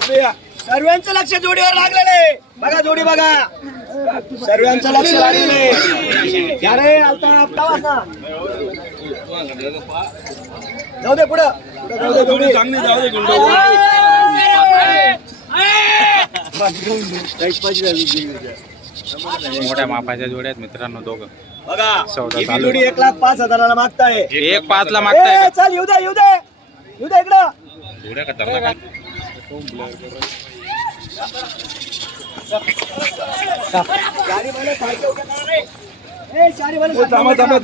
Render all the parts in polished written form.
सर्वांचं लक्ष जोडीवर लागलेलं आहे. बघा जोडी बघा, सर्वांचं लक्ष लागलेलं आहे. अरे आलता जाऊ दे पुढं, जाऊ दे जोडी चांगली, जाऊ दे मोठ्या मापाच्या जोड्या आहेत मित्रांनो दोघं. बघा सौदा ही चालू. जोडी 1,05,000 मागताय. 1,05,000 ला मागताय. ए, चल येऊ दे येऊ दे येऊ दे इकडं. जोड्या खतरनाक आहेत. गाडीवाले सारखे उभे करा रे. ए, गाडीवाले सारखे उभे करा.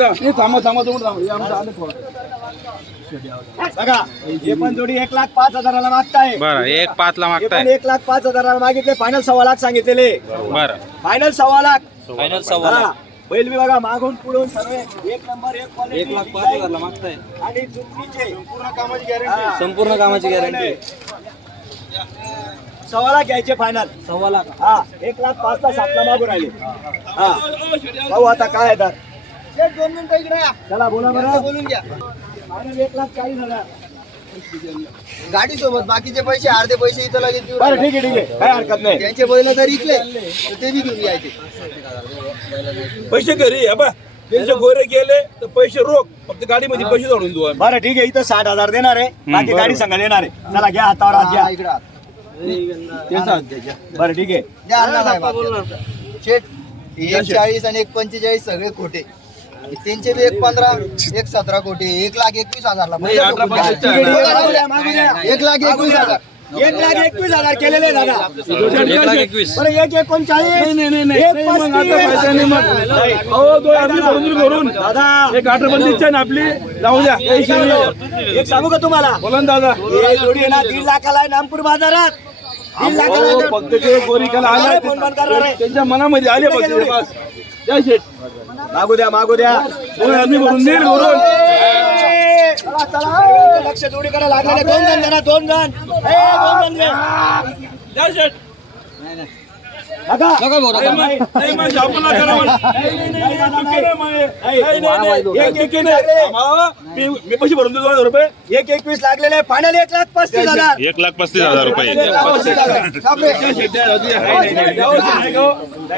बघा हे पण जोडी 1,05,000 मागताय. बरं 1,05,000 ला हे पण मागताय. 1,05,000 मागितले. फायनल 1,00,000 सांगितलेले. बरं फायनल 1,00,000. फायनल हा, बैल बी बघा मागून पुढून सर्व एक नंबर, एक क्वालिटी. 1,05,000 ला मागताय. आणि चुकीचे संपूर्ण कामाची गॅरंटी. संपूर्ण कामाची गॅरंटी. 1,00,000 घ्यायचे फायनल. 1,05,000. हा 1,05,000 ला 7 ला मागून राहिले. हा भाऊ आता काय आहे तर 2 मिनिटं इकडे या. चला बोला बरं, बोलून घ्या. फायनल 1,40,000. गाडी सोबत बाकीचे पैसे अर्धे पैसे इथं लगेच देऊ. बरं ठीक आहे काय हरकत नाही. त्यांचे बैल जर इकले तर ते बी घेऊन यायचे. पैसे घरी आहे बा, त्यांचे गोरे गेले तर पैसे रोख, फक्त गाडीमध्ये पैसे जोडून देऊ आम्ही. बरं ठीक आहे, इथं 60,000 देणार आहे. बाकी गाडी संघ येणार आहे. चला घ्या हातावर हात घ्या. इकडं बरं ठीक आहे. द्या अण्णा साहेब. शेठ 1,40,000 आणि 1,45,000 सगळे खोटे. त्यांचे बी 1,15,000, 1,17 कोटी, 1,21,000 ला. नाही, 18,25,000 ठीक आहे, मागू द्या, मागू द्या. 1,21,000. 1,21,000 केलेले दादा. 1,21,000. बरं 1,39,000. नाही. 1,35,000. हो तो आम्ही भरून दादा एक 18 ना आपली, जाऊ द्या काही विषय नाही. एक सांगू का तुम्हाला, बोला ना दादा. हे जोडी आहे ना 1,50,000 आहे नामपूर बाजारात. 1,50,000 हो, फक्त ते गोरिकाला आले, फोन बंद करणार आहे. त्यांच्या मनामध्ये आले फक्त ते बस. जय शेठ. मागू द्या मागू द्या. आम्ही भरून देईल भरून. चला चला लक्ष जोडी करा लागलेले. 2 जण जरा 2 जण. 2 जण जय शेठ. बघा नाही मग आपला करा मग. मी पैसे भरून देतो 2,000 रुपये. 1,21,000 लागलेले. फायनल 1,35,000. 1,35,000 रुपये.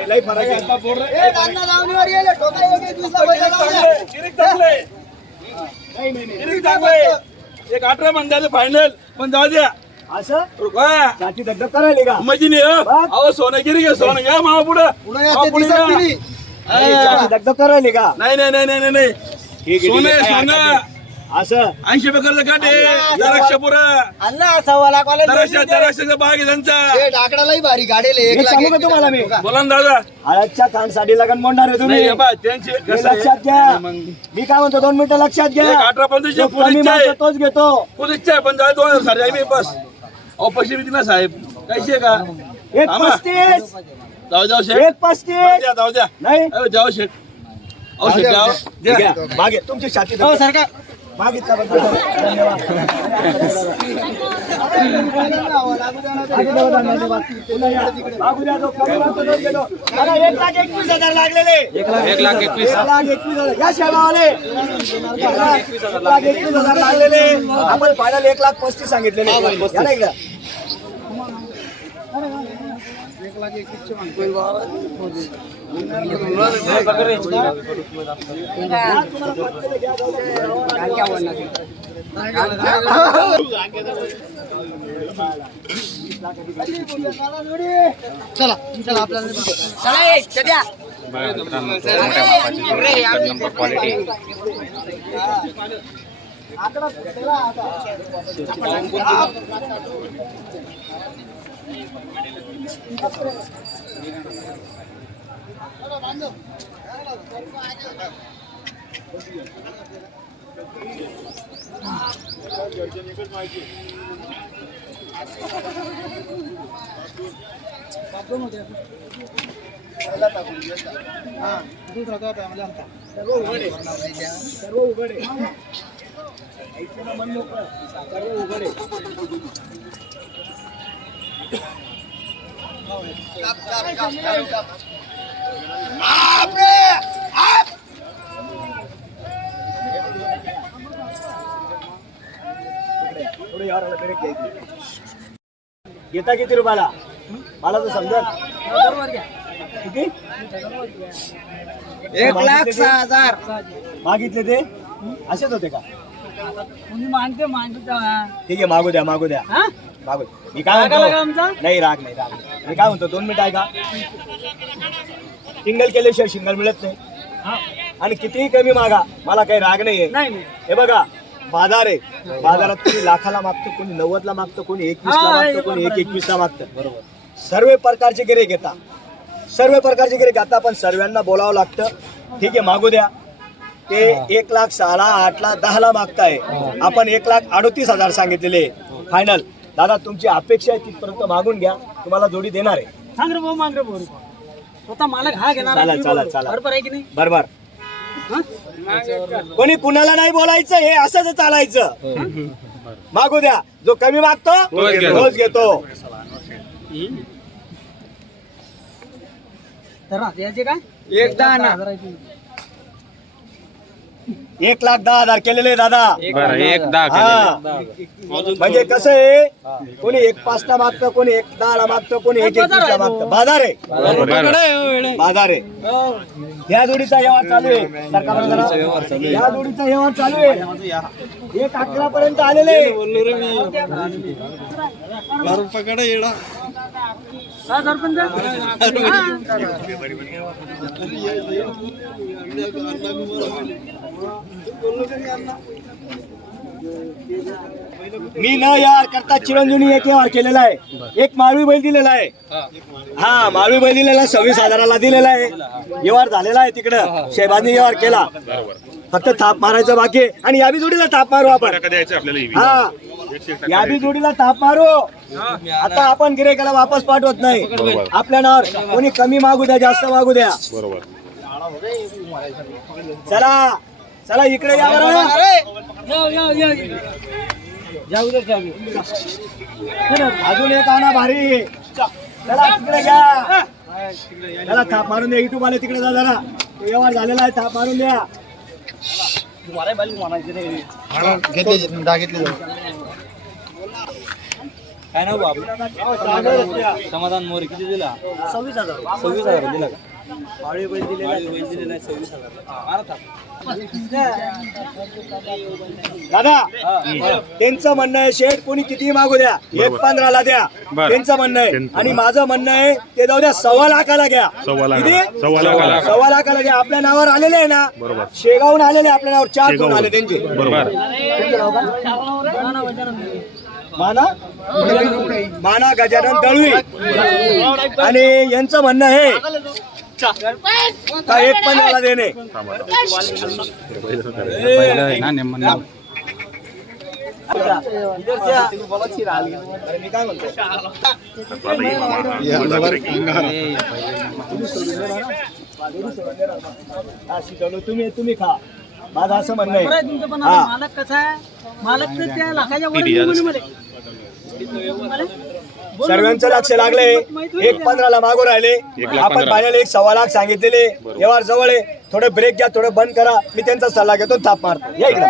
लय फरक आहे. एक 18 म्हणतात फायनल, पण जाऊ द्या असं काय साठी दगदग करायली का? मजी नाही. अहो सोनागिरी घ्या, सोनं घ्या मामा पुढं. साठी दगदग करायली का? नाही ठीक आहे, ठीक सोनं आहे. सोनं असं 80 प्रकारचं काटे दराक्षपुरा अण्णा 1,15,000 दराक्षाचा बाग आहे त्यांचा. आकडालाही भारी गाडीले. एक सांगू का तुम्हाला मी, बोला ना दादा. आजच्या कानसाठी लगन मोडणार आहे तुम्ही. नाही बा, त्यांची हे कसं आहे, लक्षात घ्या. मी काय म्हणतो 2 मिनिटं लक्षात घ्या. एक 18-15 जो कमी पोलीसचा आहे. मागतो तोच घेतो. पोलीसचा आहे, पण जाऊ 2,000 साडे आहे मी बस. अहो पैसे मी दिला साहेब, काहीच आहे का? 1,35,000. जाऊ शेठ. 1,35,000. जाऊ द्या नाही अहो, जाऊ शेठ. अहो शेठ जाऊ घ्या. मागे तुमची छाती हो सरकार. मागितल्याबद्दल धन्यवाद. मागू द्या, जो कमी मागतो तोच घेतो. मला 1,21,000 लागलेले. 1,21,000. या शेवावाले 1,21,000 लागलेले. आपण फायनल 1,35,000 सांगितलेले. या ना इकडं. चला चला आपल्याला बघा मित्रांनो मोठ्या मापाची जोड्या, एक नंबर क्वालिटी. सर्व उघड आहे. मन मोकळं. सर्व उघड आहे. घेता किती रुपयाला मला तर समजत किती 1,06,000 मागितले ते असेच होते का मानते ठीक आहे मागू द्या मागू द्या मागू मी काय राग आला का म्हणतो आमचा? नाही राग नाही राग नाही. मी काय म्हणतो 2 मिनिट आहे का सिंगल केल्याशिवाय सिंगल मिळत नाही आणि कितीही कमी मागा मला काही राग नाहीये नाही हे बघा बाजार आहे बाजारात कोणी लाखाला मागतं कोणी 90ला मागतं कोणी 21ला मागतं कोणी 21ला मागतं बरोबर सर्व प्रकारचे गिऱ्हाईक येतात सर्व प्रकारचे गिऱ्हाईक आता आपण सर्वांना बोलावं लागतं ठीक आहे मागू द्या ते 1,06,000 8,00,000 10,00,000 मागताय आपण 1,38,000 सांगितलेले फायनल दादा तुमची अपेक्षा आहे तिथपर्यंत मागून घ्या तुम्हाला जोडी देणार आहे सांग रे भाऊ माग रे भाऊ स्वतः मालक हा घेणार चालेल, चालेल, चालेल. बरोबर आहे की नाही बरोबर कोणी कुणाला नाही बोलायचं हे असंच चालायचं मागू द्या जो कमी मागतो तोच घेतो तर याचे काय 1,10,000 1,10,000 केलेले दादा बरं 1,10 हा म्हणजे कसं आहे कोणी 1,05ला मागतं कोणी 1,10ला मागतं कोणी 1,21ला मागतं बाजार आहे बाजार आहे या जोडीचा व्यवहार चालू आहे सरकारला जरा. या जोडीचा व्यवहार चालू आहे 1,11 पर्यंत आलेले हा सरपंच मी न यार करता चिरंजीवनी एक व्यवहार केलेला आहे एक माळवी बैल दिलेला आहे हा माळवी बैल दिलेला 26,000ला दिलेला आहे व्यवहार झालेला आहे तिकडं शेबाजनी व्यवहार केला फक्त थाप मारायचं बाकी आहे. आणि याबी जोडीला थाप मारू आपण हा याबी जोडीला थाप मारू आता आपण गिऱ्हाईकाला वापस पाठवत नाही आपल्या नावावर कोणी कमी मागू द्या जास्त मागू द्या चला चला इकडे या बरं. जाऊ दे अजून एक आणा भारी चला तिकडे घ्या त्याला थाप मारून द्या युट्यूब आले तिकडे जा जरा व्यवहार झालेला आहे थाप मारून द्या काय नाव बाबू समाधान मोरे किती दिला 26,000 दिला का माळी बैल दिलेला आहे 26,000 दादा त्यांचं म्हणणं आहे शेठ कोणी कितीही मागू द्या 1,15ला द्या त्यांचं म्हणणं आहे आणि माझं म्हणणं आहे ते जाऊ द्या 1,15,000ला घ्या किती 1,15,000ला घ्या आपल्या नावावर आलेले आहे ना शेगावून आलेले आपल्या नावावर 4 गुण आले त्यांचे माना माना गजानन दळवी आणि यांचं म्हणणं आहे का 1,15ला देणे मी काय म्हणतो तुम्ही खा माझं असं म्हणणं बरं आहे तुमचं पण आहे आता मालक कसा आहे मालक तर त्या लाखाच्या वर आहे म्हणे मला. सर्वांचं लक्ष लागले 1,15ला मागू राहिले आपण पाहिलेले 1,15,000 सांगितलेले व्यवहार जवळ आहे थोडं ब्रेक घ्या थोडं बंद करा मी त्यांचा सल्ला घेतो थाप मारतो या इकडे